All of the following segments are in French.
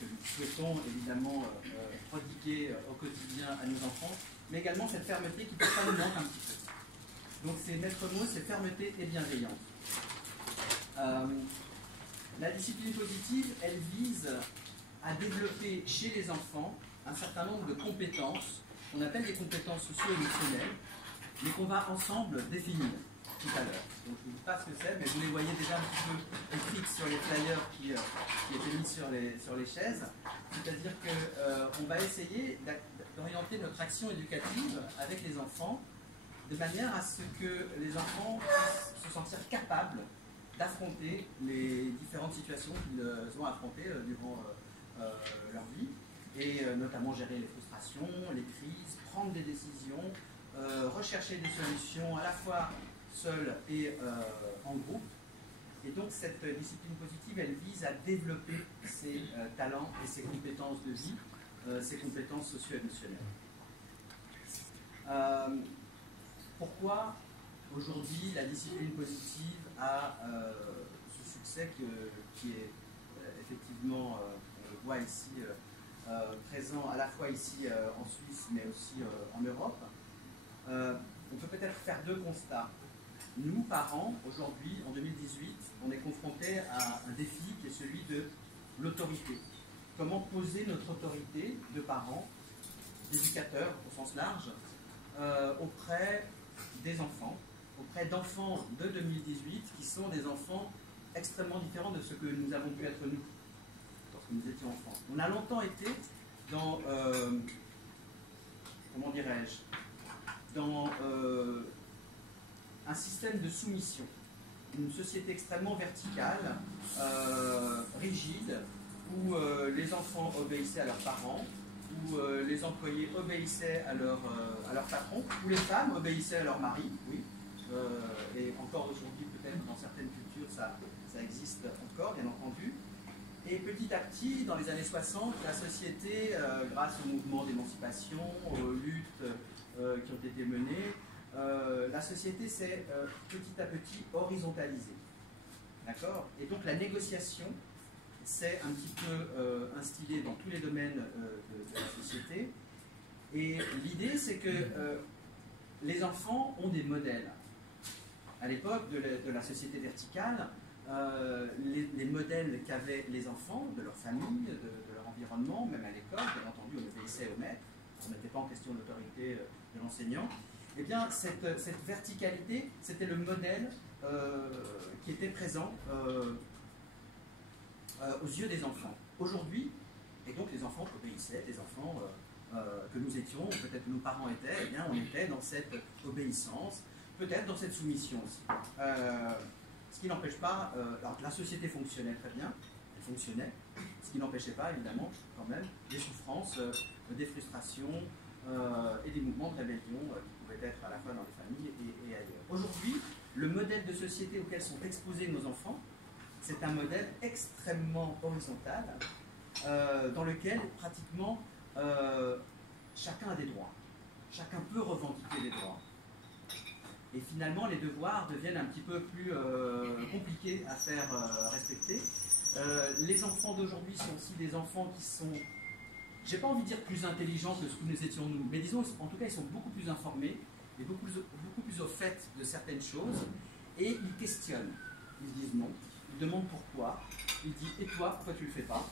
que nous souhaitons évidemment prodiguer au quotidien à nos enfants, mais également cette fermeté qui peut-être nous manque un petit peu. Donc ces maîtres mots, c'est fermeté et bienveillance. La discipline positive, elle vise à développer chez les enfants un certain nombre de compétences, qu'on appelle les compétences socio-émotionnelles, mais qu'on va ensemble définir tout à l'heure. Donc je ne vous dis pas ce que c'est, mais vous les voyez déjà un petit peu écrites sur les flyers qui étaient mis sur les chaises. C'est-à-dire qu'on va essayer d'orienter notre action éducative avec les enfants de manière à ce que les enfants puissent se sentir capables d'affronter les différentes situations qu'ils ont affrontées durant leur vie, et notamment gérer les frustrations, les crises, prendre des décisions, rechercher des solutions à la fois seul et en groupe. Et donc cette discipline positive, elle vise à développer ses talents et ses compétences de vie, ses compétences socio-émotionnelles. Pourquoi aujourd'hui la discipline positive a ce succès qui est effectivement, on le voit ici, présent à la fois ici en Suisse mais aussi en Europe. On peut peut-être faire deux constats. Nous, parents, aujourd'hui, en 2018, on est confrontés à un défi qui est celui de l'autorité. Comment poser notre autorité de parents, d'éducateurs au sens large, auprès des enfants, auprès d'enfants de 2018 qui sont des enfants extrêmement différents de ce que nous avons pu être nous, lorsque nous étions enfants. On a longtemps été dans, comment dirais-je, dans un système de soumission, une société extrêmement verticale, rigide, où les enfants obéissaient à leurs parents, où les employés obéissaient à leur patron, où les femmes obéissaient à leur mari, oui, et encore aujourd'hui peut-être dans certaines cultures ça existe encore, bien entendu. Et petit à petit, dans les années 60, la société, grâce au mouvement d'émancipation, aux luttes qui ont été menées, la société s'est petit à petit horizontalisée. D'accord? Et donc la négociation s'est un petit peu instillée dans tous les domaines de la société. Et l'idée, c'est que les enfants ont des modèles. À l'époque de la société verticale, les modèles qu'avaient les enfants, de leur famille, de leur environnement, même à l'école, bien entendu, on obéissait au maître, on ne mettait pas en question l'autorité de l'enseignant. Eh bien, cette verticalité, c'était le modèle qui était présent aux yeux des enfants. Aujourd'hui, et donc les enfants obéissaient, les enfants que nous étions, ou peut-être que nos parents étaient, eh bien, on était dans cette obéissance, peut-être dans cette soumission aussi. Ce qui n'empêche pas, alors la société fonctionnait très bien, elle fonctionnait, ce qui n'empêchait pas évidemment quand même des souffrances, des frustrations et des mouvements de rébellion qui pouvaient être à la fois dans les familles et ailleurs. Aujourd'hui, le modèle de société auquel sont exposés nos enfants, c'est un modèle extrêmement horizontal dans lequel pratiquement chacun a des droits, chacun peut revendiquer des droits. Et finalement, les devoirs deviennent un petit peu plus compliqués à faire respecter. Les enfants d'aujourd'hui sont aussi des enfants qui sont, j'ai pas envie de dire plus intelligents que ce que nous étions nous, mais disons, en tout cas, ils sont beaucoup plus informés et beaucoup plus au fait de certaines choses, et ils questionnent. Ils disent non, ils demandent pourquoi, ils disent et toi, pourquoi tu le fais pas?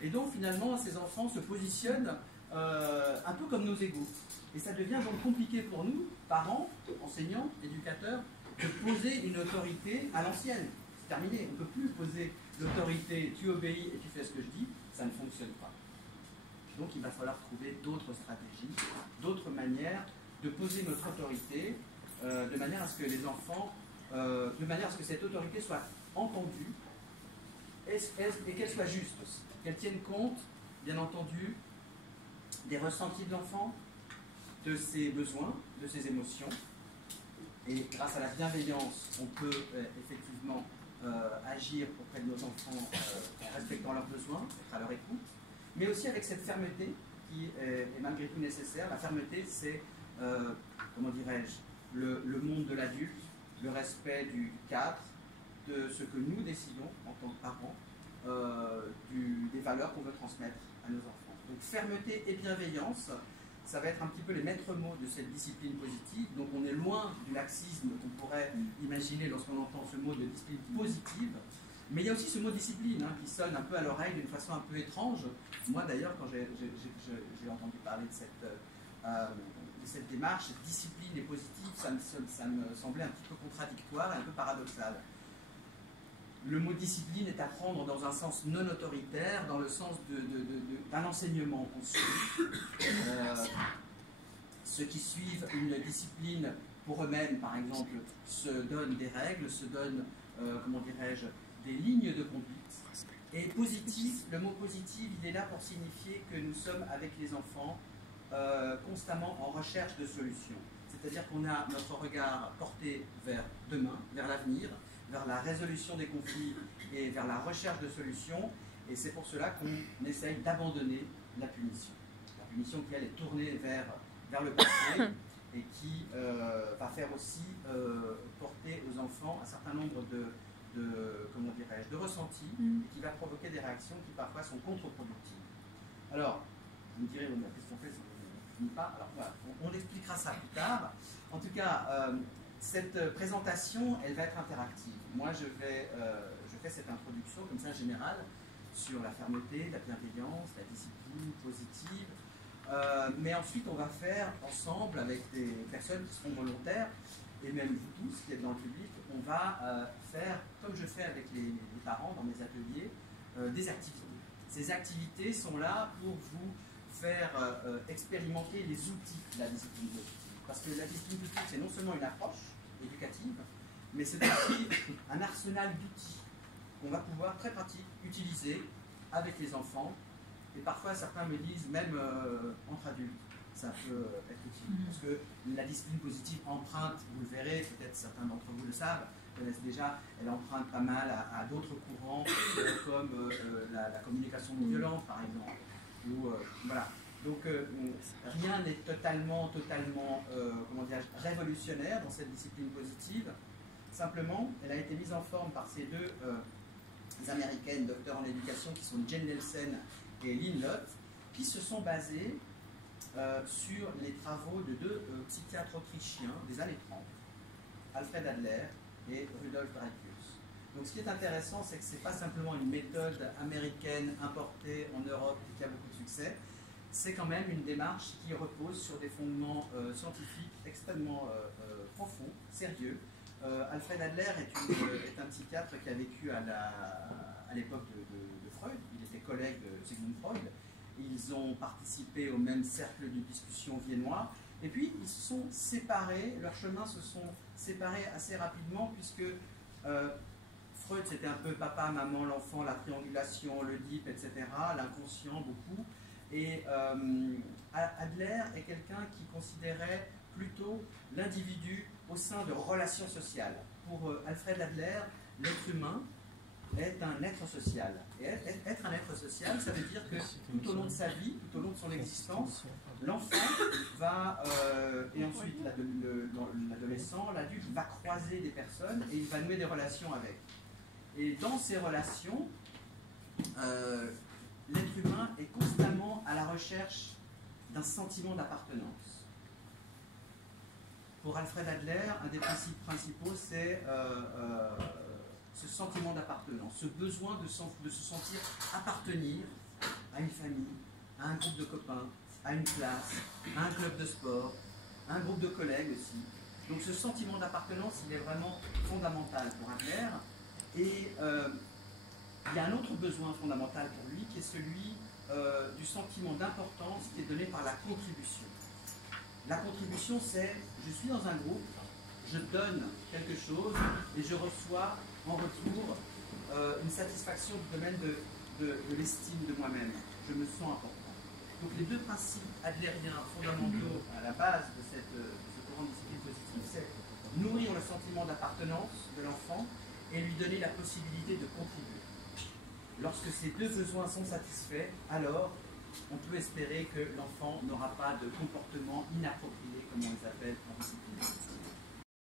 Et donc finalement, ces enfants se positionnent un peu comme nos égaux. Et ça devient donc compliqué pour nous, parents, enseignants, éducateurs, de poser une autorité à l'ancienne. C'est terminé, on ne peut plus poser l'autorité, tu obéis et tu fais ce que je dis, ça ne fonctionne pas. Donc il va falloir trouver d'autres stratégies, d'autres manières de poser notre autorité, de manière à ce que les enfants, de manière à ce que cette autorité soit entendue et qu'elle soit juste aussi, qu'elle tienne compte, bien entendu, des ressentis de l'enfant, de ses besoins, de ses émotions. Et grâce à la bienveillance, on peut effectivement agir auprès de nos enfants en respectant leurs besoins, être à leur écoute, mais aussi avec cette fermeté qui est malgré tout nécessaire. La fermeté, c'est, comment dirais-je, le monde de l'adulte, le respect du cadre, de ce que nous décidons en tant que parents, des valeurs qu'on veut transmettre à nos enfants. Donc fermeté et bienveillance, ça va être un petit peu les maîtres mots de cette discipline positive. Donc on est loin du laxisme qu'on pourrait imaginer lorsqu'on entend ce mot de discipline positive. Mais il y a aussi ce mot discipline qui sonne un peu à l'oreille d'une façon un peu étrange. Moi d'ailleurs, quand j'ai entendu parler de cette démarche, cette discipline et positive, ça me semblait un petit peu contradictoire et un peu paradoxal. Le mot discipline est à prendre dans un sens non autoritaire, dans le sens d'un enseignement qu'on suit. Ceux qui suivent une discipline pour eux-mêmes, par exemple, se donnent des règles, se donnent, comment dirais-je, des lignes de conduite. Et positif, le mot positif, il est là pour signifier que nous sommes avec les enfants constamment en recherche de solutions. C'est-à-dire qu'on a notre regard porté vers demain, vers l'avenir, vers la résolution des conflits et vers la recherche de solutions. Et c'est pour cela qu'on essaye d'abandonner la punition. La punition qui, elle, est tournée vers le passé et qui va faire aussi porter aux enfants un certain nombre comment dirais-je, de ressentis et qui va provoquer des réactions qui parfois sont contre-productives. Alors, vous me direz, qu'est-ce qu'on fait si on ne finit pas? Alors voilà, on expliquera ça plus tard. En tout cas, cette présentation, elle va être interactive. Moi, je fais cette introduction comme ça générale sur la fermeté, la bienveillance, la discipline positive. Mais ensuite, on va faire ensemble avec des personnes qui seront volontaires, et même vous tous qui êtes dans le public, on va faire, comme je fais avec les parents dans mes ateliers, des activités. Ces activités sont là pour vous faire expérimenter les outils de la discipline positive. Parce que la discipline positive, c'est non seulement une approche éducative, mais c'est aussi un arsenal d'outils qu'on va pouvoir, très pratique, utiliser avec les enfants. Et parfois, certains me disent, même entre adultes, ça peut être utile. Parce que la discipline positive emprunte, vous le verrez, peut-être certains d'entre vous le savent, connaissent déjà, elle emprunte pas mal à d'autres courants, comme la communication non violente, par exemple. Ou, voilà. Donc, rien n'est totalement comment dire, révolutionnaire dans cette discipline positive. Simplement, elle a été mise en forme par ces deux américaines, docteurs en éducation, qui sont Jen Nelson et Lynn Lott, qui se sont basées sur les travaux de deux psychiatres autrichiens des années 30, Alfred Adler et Rudolf Dreikurs. Donc ce qui est intéressant, c'est que ce n'est pas simplement une méthode américaine importée en Europe et qui a beaucoup de succès, c'est quand même une démarche qui repose sur des fondements scientifiques extrêmement profonds, sérieux. Alfred Adler est un psychiatre qui a vécu à l'époque de Freud. Il était collègue de Sigmund Freud. Ils ont participé au même cercle de discussion viennois. Et puis, ils se sont séparés, leurs chemins se sont séparés assez rapidement, puisque Freud, c'était un peu papa, maman, l'enfant, la triangulation, l'Oedipe, etc., l'inconscient, beaucoup. Et Adler est quelqu'un qui considérait plutôt l'individu au sein de relations sociales. Pour Alfred Adler, l'être humain est un être social. Et être un être social, ça veut dire que tout au long de sa vie, tout au long de son existence, l'enfant va, et ensuite l'adolescent, l'adulte va croiser des personnes et il va nouer des relations avec. Et dans ces relations, l'être humain est constamment à la recherche d'un sentiment d'appartenance. Pour Alfred Adler, un des principes principaux, c'est ce sentiment d'appartenance, ce besoin de se sentir appartenir à une famille, à un groupe de copains, à une classe, à un club de sport, à un groupe de collègues aussi. Donc ce sentiment d'appartenance, il est vraiment fondamental pour Adler. Et il y a un autre besoin fondamental pour lui, qui est celui du sentiment d'importance qui est donné par la contribution. La contribution, c'est je suis dans un groupe, je donne quelque chose et je reçois en retour une satisfaction du domaine de l'estime de moi-même. Je me sens important. Donc les deux principes adlériens fondamentaux à la base de ce courant de discipline positive, c'est nourrir le sentiment d'appartenance de l'enfant et lui donner la possibilité de contribuer. Lorsque ces deux besoins sont satisfaits, alors on peut espérer que l'enfant n'aura pas de comportement inapproprié, comme on les appelle en discipline positive.